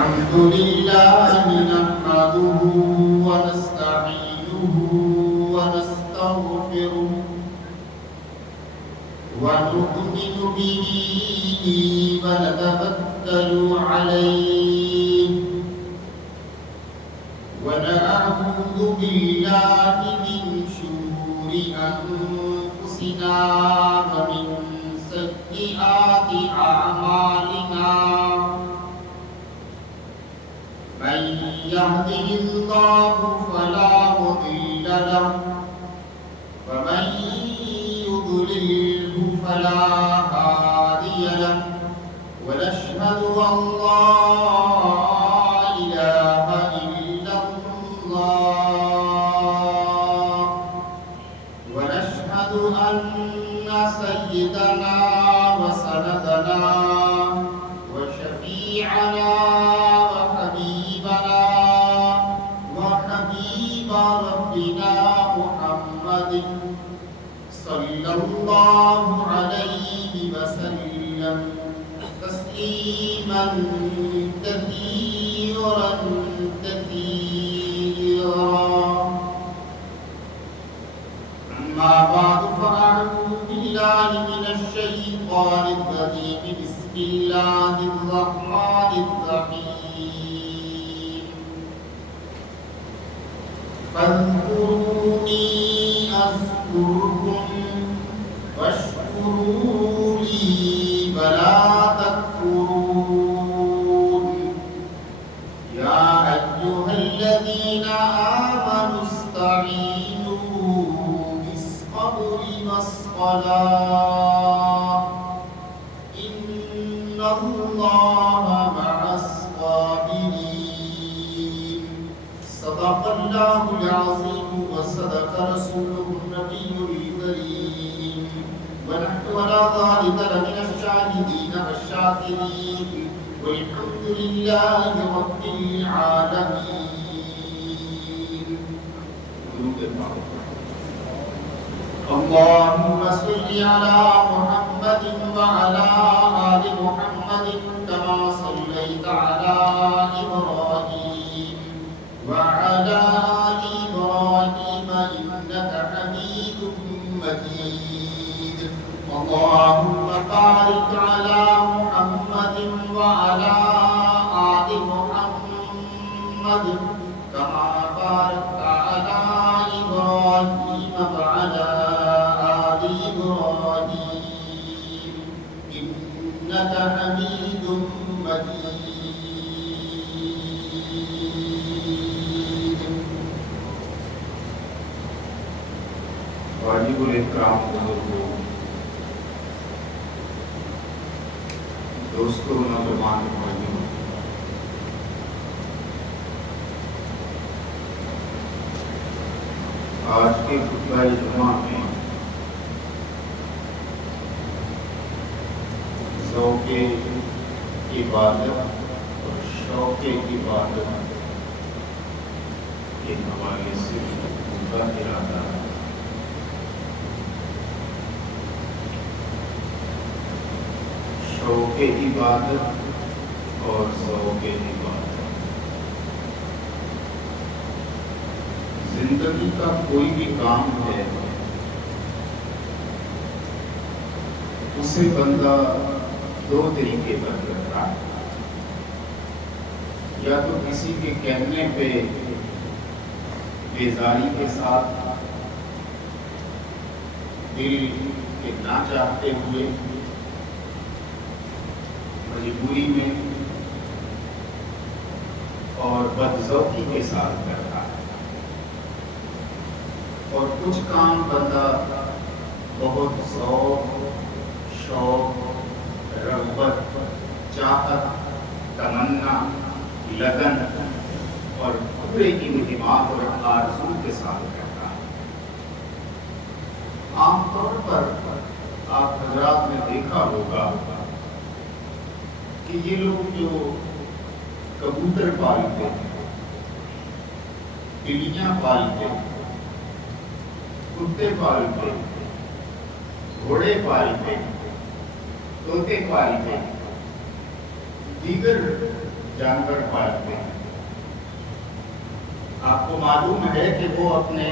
الحمد لله نحمده ونستعينه ونستغفره ونؤمن به ونتوكل عليه ونعوذ بالله من شرور أنفسنا ومن سيئات أعمالنا من يهده الله فلا مضل له ومن يضلله فلا هادي له ونشهد أن لا إله إلا الله ونشهد أن سيدنا وسندنا وشفيعنا وحبيبنا وحبيب ربنا محمد صلى الله عليه وسلم تسليما كثيرا أما بعد فأعوذ بالله من الشيطان الرجيم بسم الله الرحمن الرحيم فاذكروني أذكركم واشكروا لي ولا تكفرون يا أيها الذين آمنوا استعينوا بالصبر والصلاة إن الله مع الصابرين صدق الله العظيم وصدق رسوله النبي الكريم ونحن على ذلك لمن الشاهدين والشاكرين والحمد لله رب العالمين. اللهم صل على محمد وعلى آل محمد كما صليت على إبراهيم وعلى آل إبراهيم إنك حميد مجيد. اللهم بارك على محمد وعلى آل محمد كما باركت على إبراهيم وعلى آل إبراهيم إنك حميد مجيد. واجب الاحترام بزرگوں، دوستوں، نوجوان بھائیوں، آج کے خطبہ جمعہ میں ذوق عبادت اور شوق عبادت کے حوالے سے ان کا ارادہ ہے. شوق عبادت اور ذوق عبادت. زندگی کا کوئی بھی کام ہے اسے بندہ دو طریقے پر کرتا ہے. یا تو کسی کے کہنے پہ بیزاری کے ساتھ، دل کے نہ چاہتے ہوئے، مجبوری میں اور بدذوقی کے ساتھ کرتا ہے. اور کچھ کام بندہ بہت ذوق، شوق، رغبت، چاہت، تمنا، لگن اور پورے انہماک اور آرزو کے ساتھ کرتا ہے. عام طور پر آپ حضرات نے دیکھا ہوگا کہ یہ لوگ جو کبوتر پالتے ہیں، بلیاں پالتے ہیں، کتے پالتے ہیں، گھوڑے پالتے ہیں، طوطے پالتے ہیں، دیگر جانور پالتے ہیں، آپ کو معلوم ہے کہ وہ اپنے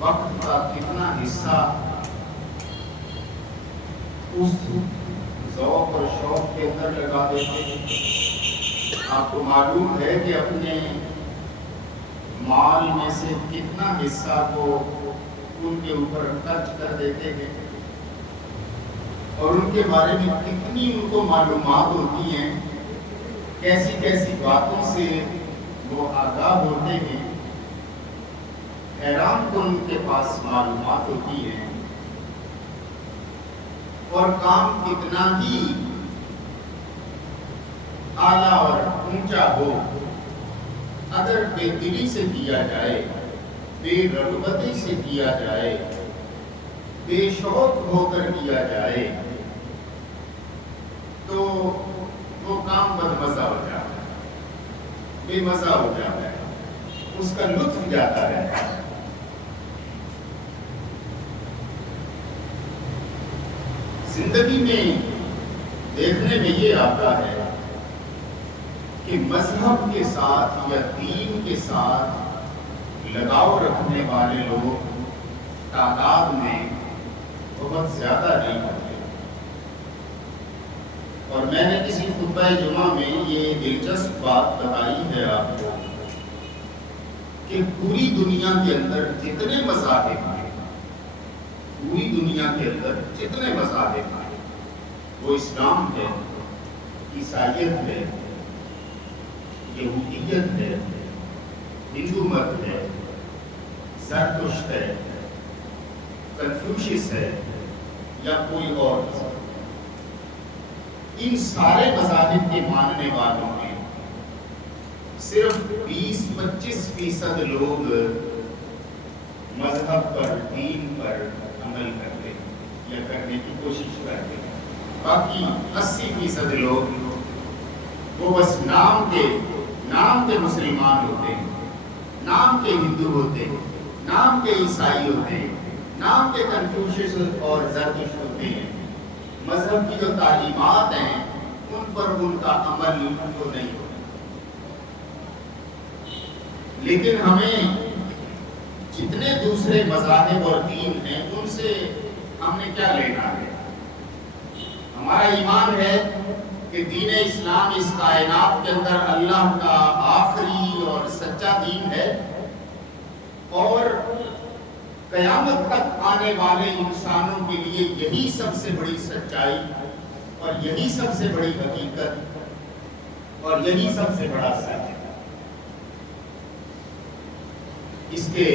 وقت کا کتنا حصہ اس ذوق اور شوق کے اندر لگا دیتے ہیں؟ آپ کو معلوم ہے کہ اپنے مال میں سے کتنا حصہ کو ان کے اوپر خرچ کر دیتے ہیں، اور ان کے بارے میں کتنی ان کو معلومات ہوتی ہیں، کیسی کیسی باتوں سے وہ آگاہ ہوتے ہیں، حیران کن ان کے پاس معلومات ہوتی ہیں، اور کام کتنا ہی اعلیٰ اور اونچا ہو، اگر بے دلی سے کیا جائے، بے رغبتی سے کیا جائے، بے شوق ہو کر کیا جائے، تو وہ کام بدمزہ ہو جاتا ہے، بے مزہ ہو جاتا ہے، اس کا لطف جاتا رہتا ہے۔ زندگی میں دیکھنے میں یہ آتا ہے کہ مذہب کے ساتھ یا دین کے ساتھ لگاؤ رکھنے والے لوگ تعداد میں بہت زیادہ نہیں ہوتے، اور میں نے کسی خطبہ جمعہ میں یہ دلچسپ بات بتائی ہے آپ کو کہ پوری دنیا کے اندر جتنے مذاہب ہیں، پوری دنیا کے اندر جتنے مذاہب ہیں، وہ اسلام ہے، عیسائیت ہے، یہودیت ہے، ہندو مت ہے، زرتشت ہے، کنفیوشس ہے، یا کوئی اور مذہب، ان سارے مذاہب کے ماننے والوں میں صرف 20-25% لوگ مذہب پر، دین پر عمل کرتے ہیں یا کرنے کی کوشش کرتے ہیں، باقی 80% لوگ وہ بس نام کے مسلمان ہوتے ہیں، نام کے ہندو ہوتے ہیں، نام کے عیسائی ہوتے ہیں، نام کے کنفیوشس اور زرتشت ہوتے ہیں، مذہب کی جو تعلیمات ہیں ان پر ان کا عمل تو نہیں ہوتا۔ لیکن ہمیں جتنے دوسرے مذاہب اور دین ہیں ان سے ہم نے کیا لینا ہے؟ ہمارا ایمان ہے کہ دین اسلام اس کائنات کے اندر اللہ کا آخری اور سچا دین ہے، اور قیامت تک آنے والے انسانوں کے لیے یہی سب سے بڑی سچائی اور یہی سب سے بڑی حقیقت اور یہی سب سے بڑا سچ ہے۔ اس کے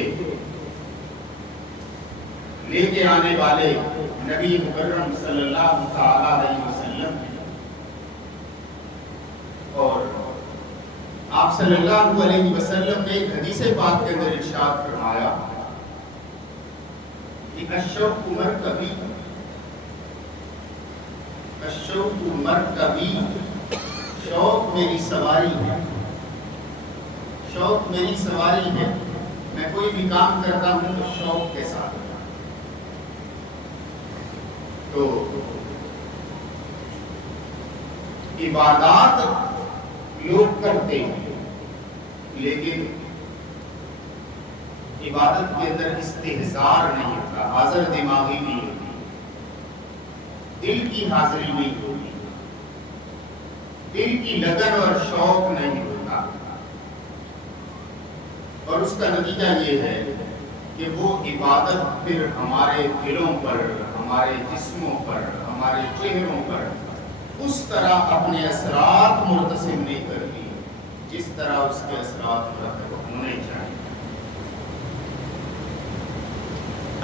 لے کے آنے والے نبی مکرم صلی اللہ تعالی علیہ وسلم ہیں، اور آپ صلی اللہ علیہ وسلم نے ایک حدیث پاک کے اندر ارشاد فرمایا کہ الشوق مرکبی، الشوق مرکبی، شوق میری سواری ہے، شوق میری سواری ہے، میں کوئی بھی کام کرتا ہوں تو شوق کے ساتھ۔ تو عبادات لوگ کرتے ہیں، لیکن عبادت کے اندر استحضار نہیں ہوتا، حاضر دماغی نہیں ہوتی، دل کی حاضری نہیں ہوتی، دل کی لگن اور شوق نہیں ہوتا، اور اس کا نتیجہ یہ ہے کہ وہ عبادت پھر ہمارے دلوں پر، ہمارے جسموں پر، ہمارے چہروں پر اس طرح اپنے اثرات مرتسم نہیں کرتی جس طرح اس کے اثرات مرتب ہونے چاہیے۔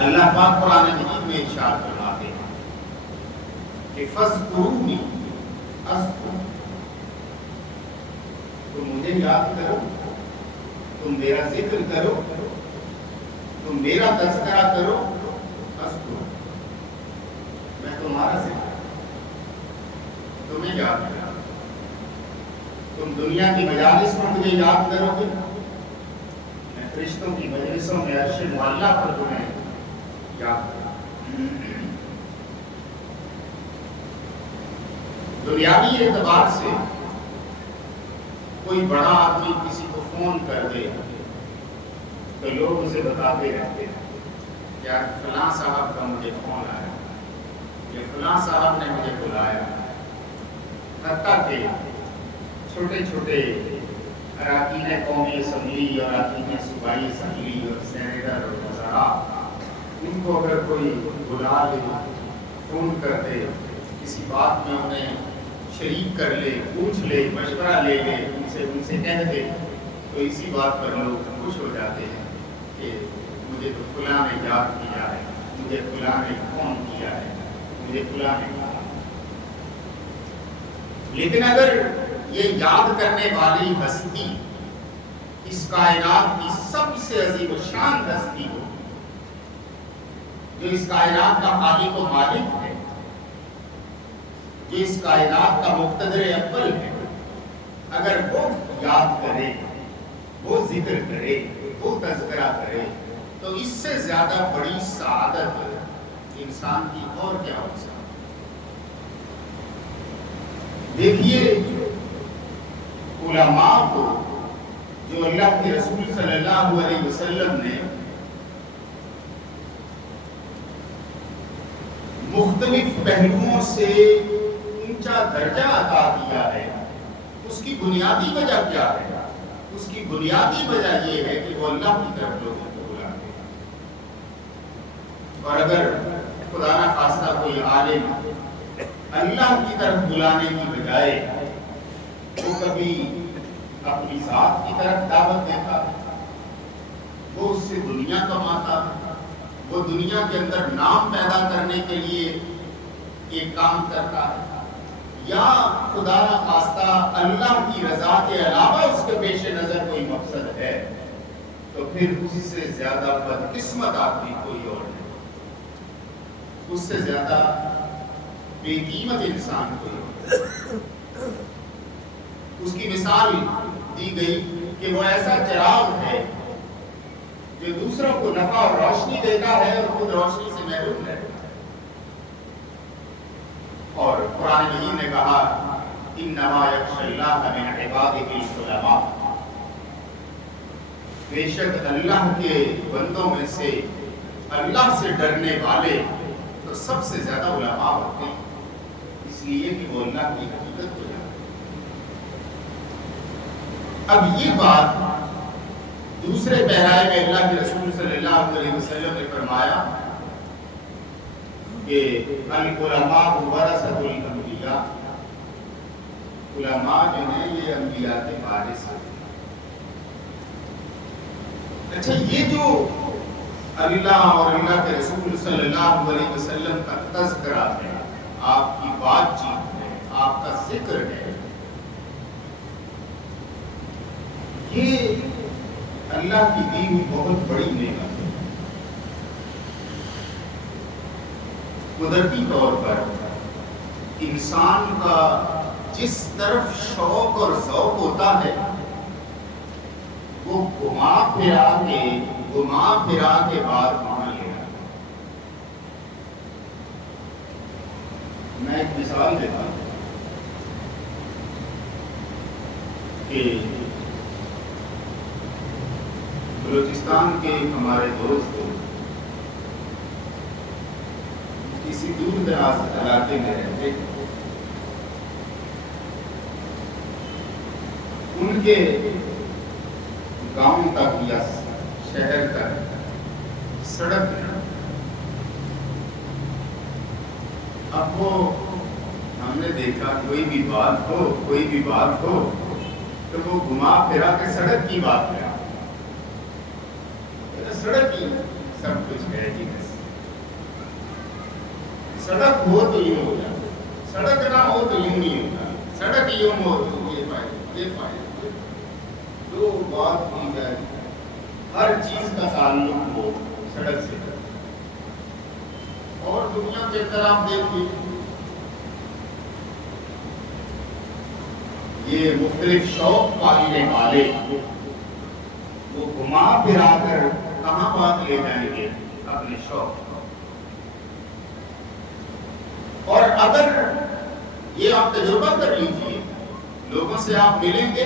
اللہ پاک قرآن مجید میں ارشاد فرماتے ہیں کہ فَاذْكُرُونِی أَذْكُرْکُم، تم مجھے یاد کرو، تم میرا ذکر کرو، تم میرا تذکرہ کرو، اذکر، میں تمہارا ذکر تمہیں یاد کروں، تم دنیا کی مجالس میں مجھے یاد کرو گے، میں فرشتوں کی مجلسوں میں عرش معلیٰ پر تمہیں یاد کروں۔ دنیاوی اعتبار سے کوئی بڑا آدمی کسی کو فون کر دے تو لوگ اسے بتاتے رہتے ہیں کہ یار فلاں صاحب کا مجھے فون آیا، یہ فلاں صاحب نے مجھے بلایا۔ حتیٰ کہ چھوٹے چھوٹے اراکین قومی اسمبلی اور اراکین صوبائی اسمبلی اور سینیٹر اور وزراء، ان کو اگر کوئی بلا لے، فون کر دے، کسی بات میں انہیں شریک کر لے، پوچھ لے، مشورہ لے لے، ان سے کہہ دے، تو اسی بات پر لوگ خوش ہو جاتے ہیں کہ مجھے تو فلاں نے یاد کیا ہے، مجھے فلاں نے فون کیا ہے، مجھے فلاں نے کہا۔ لیکن اگر یہ یاد کرنے والی ہستی اس کائنات کی سب سے عظیم و شان ہستی ہو، جو اس کائنات کا خالق و مالک ہے، جو اس کائنات کا مقتدر اول ہے، اگر وہ یاد کرے، وہ ذکر کرے، وہ تذکرہ کرے، تو اس سے زیادہ بڑی سعادت انسان کی اور کیا ہو سکتی۔ دیکھیے علماء کو جو اللہ کے رسول صلی اللہ علیہ وسلم نے مختلف پہلوؤں سے اونچا درجہ عطا کیا ہے، اس کی بنیادی وجہ کیا ہے؟ اس کی بنیادی وجہ یہ ہے کہ وہ اللہ کی طرف لوگوں کو بلاتے ہیں۔ اور اگر خدا نہ خواستہ کوئی عالم اللہ کی طرف بلانے کی بجائے وہ کبھی اپنی ذات کی طرف دعوت دیتا ہے، وہ اس سے دنیا کماتا ہے، وہ دنیا کے اندر نام پیدا کرنے کے لیے ایک کام کرتا ہے، یا خدا نہ خواستہ اللہ کی رضا کے علاوہ اس کے پیش نظر کوئی مقصد ہے، تو پھر اس سے زیادہ بدقسمت آدمی کوئی اور نہیں، اس سے زیادہ بے قیمت انسان کوئی اور نہیں۔ اس کی مثال دی گئی کہ وہ ایسا چراغ ہے جو دوسروں کو نفع اور روشنی دیتا ہے اور خود روشنی سے محروم ہے۔ اور قرآن مجید نے کہا انما یخشی اللہ من عبادہ العلماء، بے شک اللہ کے بندوں میں سے اللہ سے ڈرنے والے تو سب سے زیادہ علماء ہوتے ہیں، اس لیے کہ وہ اللہ کی حقیقت کو جانتے ہیں۔ اب یہ بات دوسرے پیرائے میں اللہ کے رسول صلی اللہ علیہ وسلم نے فرمایا کہ العلماء ورثۃ الانبیاء، علماء جو ہیں یہ انبیاء کے وارث ہیں۔ اچھا، یہ جو اللہ اور اللہ کے رسول صلی اللہ علیہ وسلم کا تذکرہ ہے، آپ کی بات چیت ہے، آپ کا ذکر ہے، یہ اللہ کی دی ہوئی بہت بڑی نعمت ہے۔ قدرتی طور پر انسان کا جس طرف شوق اور ذوق ہوتا ہے وہ گھما پھرا کے بعد وہاں لے آتا ہے۔ میں ایک مثال دیتا ہوں کہ بلوچستان کے ہمارے دوست کسی دور دراز علاقے میں رہتے، ان کے گاؤں تک یا شہر تک سڑک نہیں۔ اب وہ ہم نے دیکھا کوئی بھی بات ہو تو وہ گھما پھرا کے سڑک کی بات کرا، سڑک ہی سب کچھ ہے جی، سڑک ہو تو یوں ہو جاتا، سڑک نہ ہو تو یوں نہیں ہوتا، سڑک یوں ہو تو یہ فائدہ، جو بات کی جائے ہر چیز کا تعلق ہو سڑک سے۔ اور دنیا کے اندر آپ دیکھیے یہ مختلف شوق پالنے والے وہ گھما پھرا کر کہاں بات لے جائیں گے؟ اپنے شوق۔ اور اگر یہ آپ تجربہ کر لیجئے، لوگوں سے آپ ملیں گے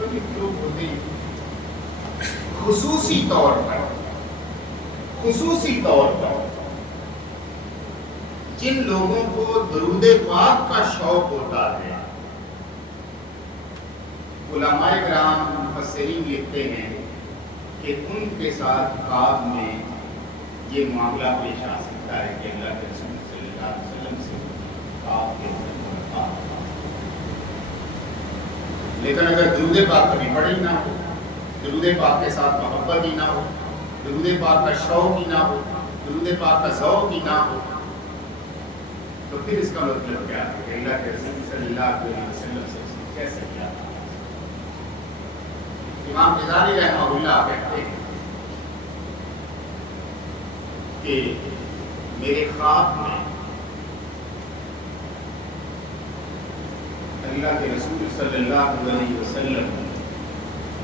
مختلف لوگ ہوتے ہیں، خصوصی طور پر جن لوگوں کو درود پاک کا شوق ہوتا ہے، علماء کرام مفسرین لکھتے ہیں کہ ان کے ساتھ بعد میں یہ معاملہ پیش آ سکتا ہے کہ اللہ کے رسول صلی اللہ علیہ وسلم سے آپ کے لیکن اگر درود پاک کبھی پڑھی نہ ہو، درود پاک کے ساتھ محبت ہی نہ ہو، درود پاک کا شوق ہی نہ ہو، درود پاک کا ذوق ہی نہ ہو، تو پھر اس کا مطلب کیا ہے کہ اللہ کے رسول صلی اللہ علیہ وسلم سے کیسے کیا؟ امام غزالی رحمہ اللہ کہتے ہیں کہ میرے خواب میں اللہ کے رسول صلی اللہ علیہ وسلم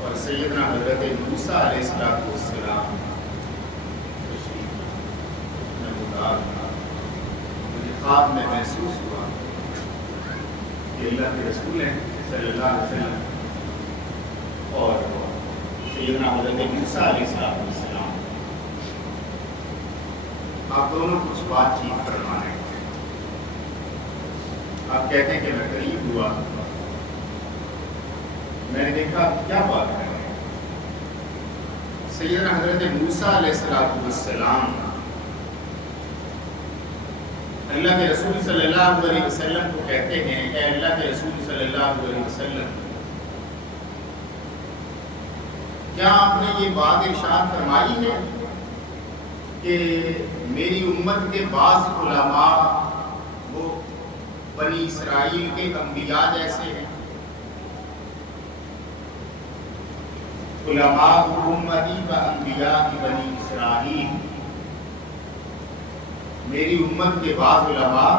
اور سیدنا حضرت موسیٰ علیہ السلام مجھے خواب میں محسوس ہوا کہ اللہ کے رسول ہیں صلی اللہ علیہ وسلم اور سیدنا حضرت موسیٰ علیہ السلام، آپ دونوں کچھ بات چیت فرما رہے ہیں۔ آپ کہتے ہیں کہ میں قریب ہوا، میں نے دیکھا کیا بات ہے، سیدنا حضرت موسیٰ علیہ السلام اللہ کے رسول صلی اللہ علیہ وسلم کو کہتے ہیں اے اللہ کے رسول صلی اللہ علیہ وسلم، کیا آپ نے یہ بات ارشاد فرمائی ہے کہ میری امت کے بعض علماء وہ بنی اسرائیل کے انبیاء جیسے ہیں؟ علماء امتی و انبیاء بنی اسرائیل، میری امت کے بعض علماء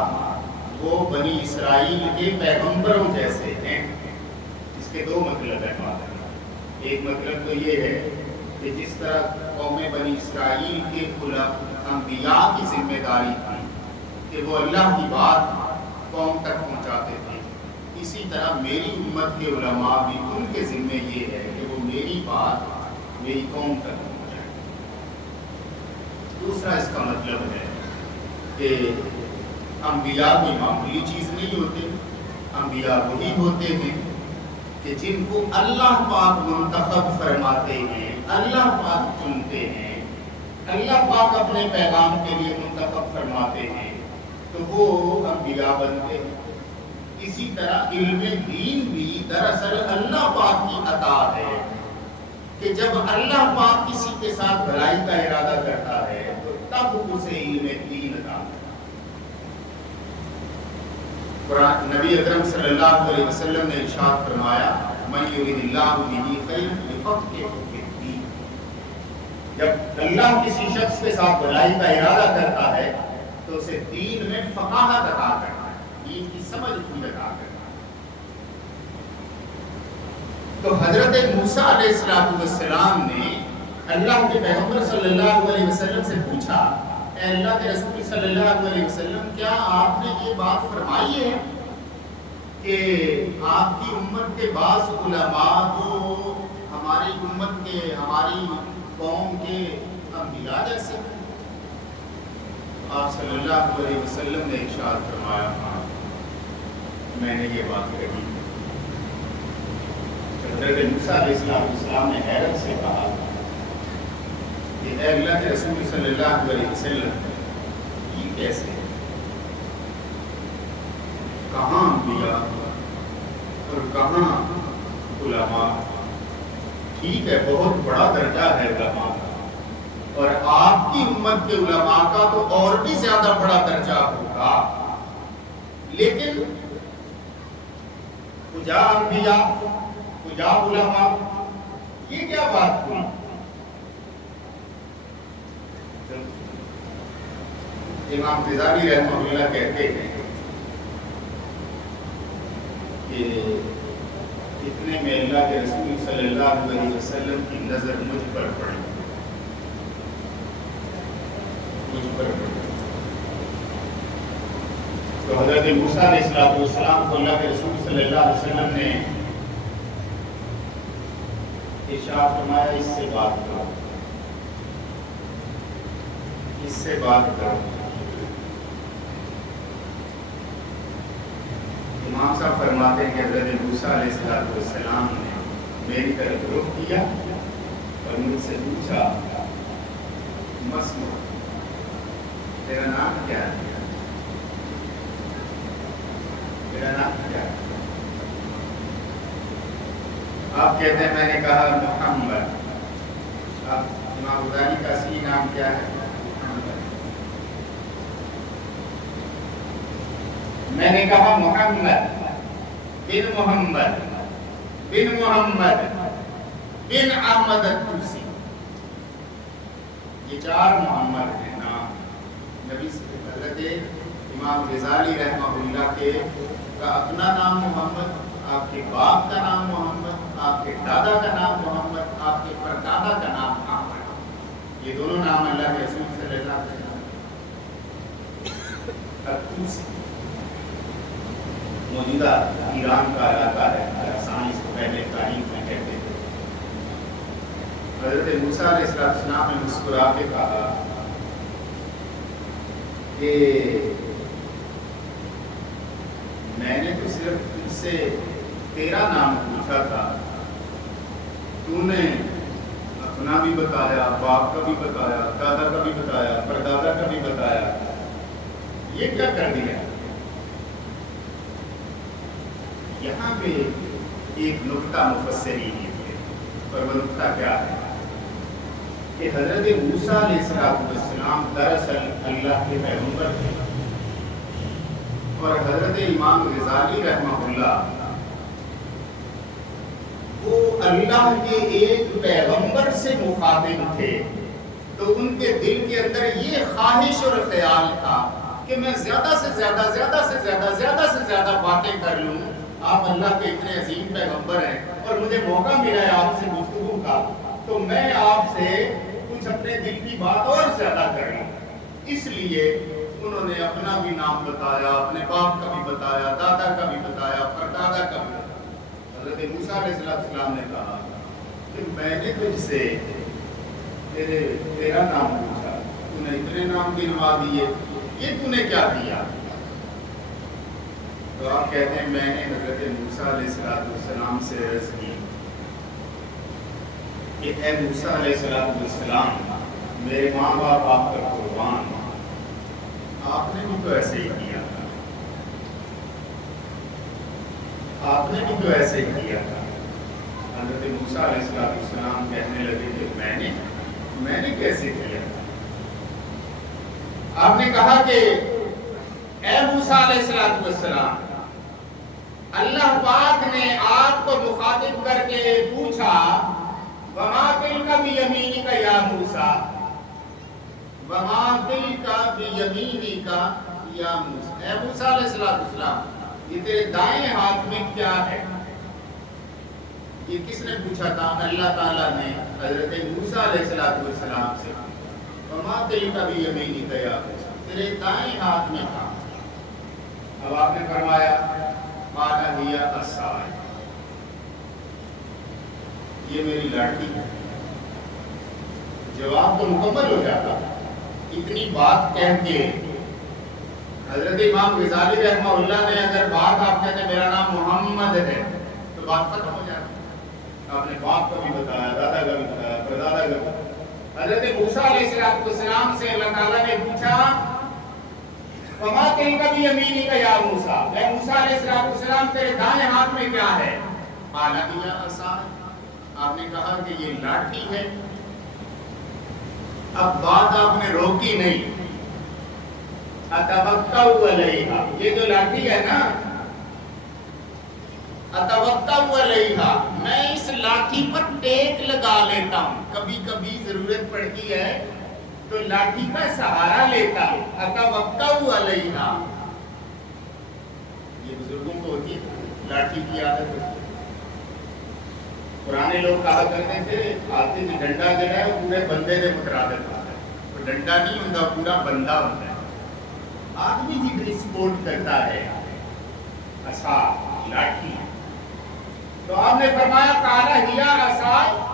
وہ بنی اسرائیل کے پیغمبروں جیسے ہیں۔ اس کے دو مطلب ہے بات۔ ایک مطلب تو یہ ہے کہ جس طرح قوم بنی اسرائیل کے انبیاء کی ذمہ داری تھی کہ وہ اللہ کی بات قوم تک پہنچاتے تھے، اسی طرح میری امت کے علماء بھی ان کے ذمہ یہ ہے کہ وہ میری بات میری قوم تک پہنچائیں۔ دوسرا اس کا مطلب ہے کہ انبیاء کوئی معمولی چیز نہیں ہوتے، انبیاء وہی ہوتے ہیں کہ جن کو اللہ پاک منتخب فرماتے ہیں، اللہ پاک چنتے ہیں، اللہ پاک اپنے پیغام کے لیے منتخب فرماتے ہیں تو وہ انبیاء بنتے ہیں۔ اسی طرح علم دین بھی دراصل اللہ پاک کی عطا ہے کہ جب اللہ پاک کسی کے ساتھ بھلائی کا ارادہ کرتا ہے تو تب اسے علم دین عطا ہے۔ نبی اکرم صلی اللہ علیہ وسلم نے ارشاد فرمایا من یرید اللہ بہ خیرا یفقہہ فی الدین، جب اللہ کسی شخص کے ساتھ بھلائی کا ارادہ کرتا ہے تو اسے دین میں فقاہت عطا کرتا ہے، دین کی سمجھ بھی عطا کرتا ہے۔ تو حضرت موسیٰ علیہ السلام نے اللہ کے پیغمبر صلی اللہ علیہ وسلم سے پوچھا اے اللہ کے رسول صلی اللہ علیہ وسلم، کیا آپ نے یہ بات فرمائی ہے کہ آپ کی امت کے بعض علماء تو ہماری امت کے، ہماری قوم کے انبیاء جیسے ہیں؟ آپ صلی اللہ علیہ وسلم نے ارشاد فرمایا ہاں میں نے یہ بات کہی۔ حضرت موسیٰ علیہ السلام نے حیرت سے کہا کہ اے اللہ کے رسول صلی اللہ علیہ وسلم، یہ کیسے؟ کہاں انبیاء اور کہاں علماء؟ ٹھیک ہے بہت بڑا درجہ ہے علماء کا، اور آپ کی امت کے علماء کا تو اور بھی زیادہ بڑا درجہ ہوگا، لیکن کجا انبیاء کجا علماء، یہ کیا بات ہوئی؟ امام غزالی رحمہ اللہ کہتے ہیں کہ اتنے میں اللہ کے رسول صلی اللہ علیہ وسلم کی نظر مجھ پر پڑی، تو حضرت موسیٰ علیہ السلام کو اللہ کے رسول صلی اللہ علیہ وسلم نے ارشاد فرمایا اس سے بات کرو، اس سے بات کرو۔ امام صاحب فرماتے ہیں کہ حضرت موسیٰ علیہ السلام نے میری طرف رخ کیا اور مجھ سے پوچھا مسمو تیرا نام کیا ہے؟ تیرا نام کیا ہے؟ آپ کہتے ہیں میں نے کہا محمد۔ آپ امام غزالی کا اصلی نام کیا ہے؟ محمد۔ میں نے کہا محمد بن محمد بن محمد بن احمد الطوسی، یہ 4 محمد ہیں نام نبی حضرت امام غزالی رحمہ اللہ کے کا اپنا نام محمد، آپ کے باپ کا نام محمد، آپ کے دادا کا نام محمد، آپ کے پردادا کا نام احمد، یہ دونوں نام اللہ کے رسول صلی اللہ علیہ وسلم الطوسی موجودہ ایران کا علاقہ ہے، خراسان اس کو پہلے تاریخ میں کہتے تھے۔ حضرت موسیٰ علیہ السلام نے مسکرا کے کہا کہ میں نے تو صرف تجھ سے تیرا نام پوچھا تھا، تو نے اپنا بھی بتایا، باپ کا بھی بتایا، دادا کا بھی بتایا، پردادا کا بھی بتایا، یہ کیا کر دیا؟ یہاں پہ ایک نکتہ مفسرین ہے، اور وہ نکتہ کیا ہے کہ حضرت موسیٰ علیہ السلام دراصل اللہ کے پیغمبر تھے، اور حضرت امام غزالی رحمہ اللہ وہ اللہ کے ایک پیغمبر سے مخاطب تھے، تو ان کے دل کے اندر یہ خواہش اور خیال تھا کہ میں زیادہ سے زیادہ باتیں کر لوں۔ آپ اللہ کے اتنے عظیم پیغمبر ہیں اور مجھے موقع ملا ہے آپ سے گفتگو کا، تو میں آپ سے کچھ اپنے دل کی بات اور زیادہ کر لوں۔ اس لیے انہوں نے اپنا بھی نام بتایا، اپنے باپ کا بھی بتایا، دادا کا بھی بتایا، پردادا کا بھی بتایا۔ حضرت موسیٰ علیہ السلام نے کہا کہ میں نے تجھ سے تیرا نام پوچھا، تو نے اتنے نام گنوا دیے، یہ تو نے کیا دیا؟ تو آپ کہتے ہیں میں نے حضرت موسیٰ علیہ السلام سے عرض کی کہ اے موسیٰ علیہ السلام، میرے ماں باپ آپ کا قربان، آپ نے بھی تو ایسے ہی کیا تھا، آپ نے بھی تو ایسے ہی کیا تھا۔ حضرت موسیٰ علیہ السلام کہنے لگے کہ میں نے کیسے کیا تھا؟ آپ نے کہا کہ اے موسیٰ علیہ السلام، اللہ پاک نے آپ کو مخاطب کر کے پوچھا وما تلک بیمینک یا موسیٰ، وما تلک بیمینک یا موسیٰ، اے موسیٰ علیہ السلام یہ تیرے دائیں ہاتھ میں کیا ہے؟ یہ کس نے پوچھا تھا؟ اللہ تعالیٰ نے حضرت موسیٰ علیہ السلام سے وما تلک بیمینک یا موسیٰ، تیرے دائیں ہاتھ میں تھا۔ اب آپ نے فرمایا قال ہی عصای، یہ میری لاٹھی ہے۔ جواب تو مکمل ہو جاتا، اتنی بات کہہ کے حضرت امام غزالی رحمہ اللہ نے اگر بات آپ کہتے ہیں میرا نام محمد ہے تو بات ختم ہو جاتی۔ آپ نے باپ کا بھی بتایا، دادا کا بھی بتایا، پردادا کا بھی بتایا۔ حضرت موسیٰ علیہ السلام سے اللہ تعالیٰ نے پوچھا وما تلک بیمینک یا موسیٰ، اے موسیٰ علیہ السلام تیرے دائیں ہاتھ میں کیا ہے؟ قال ہی عصای، آپ نے کہا کہ یہ لاٹھی ہے۔ اب بات آپ نے روکی نہیں، اتوکا علیہا، یہ جو لاٹھی ہے نا، اتوکا علیہا، میں اس لاٹھی پر ٹیک لگا لیتا ہوں، کبھی کبھی ضرورت پڑتی ہے تو لاٹھی کا سہارا لیتا ہوں، اتوکا علیہا۔ یہ بزرگوں کو ہوتی ہے لاٹھی کی عادت ہوتی ہے۔ پرانے لوگ کہا کرتے تھے ہاتھی میں ڈنڈا جو ہے وہ پورے بندے سے مترادف ہوتا ہے، وہ ڈنڈا نہیں ہوتا، پورا بندہ ہوتا ہے۔ آدمی جتنی سپورٹ کرتا ہے عصا، لاٹھی، تو آپ نے فرمایا قال ہی عصای،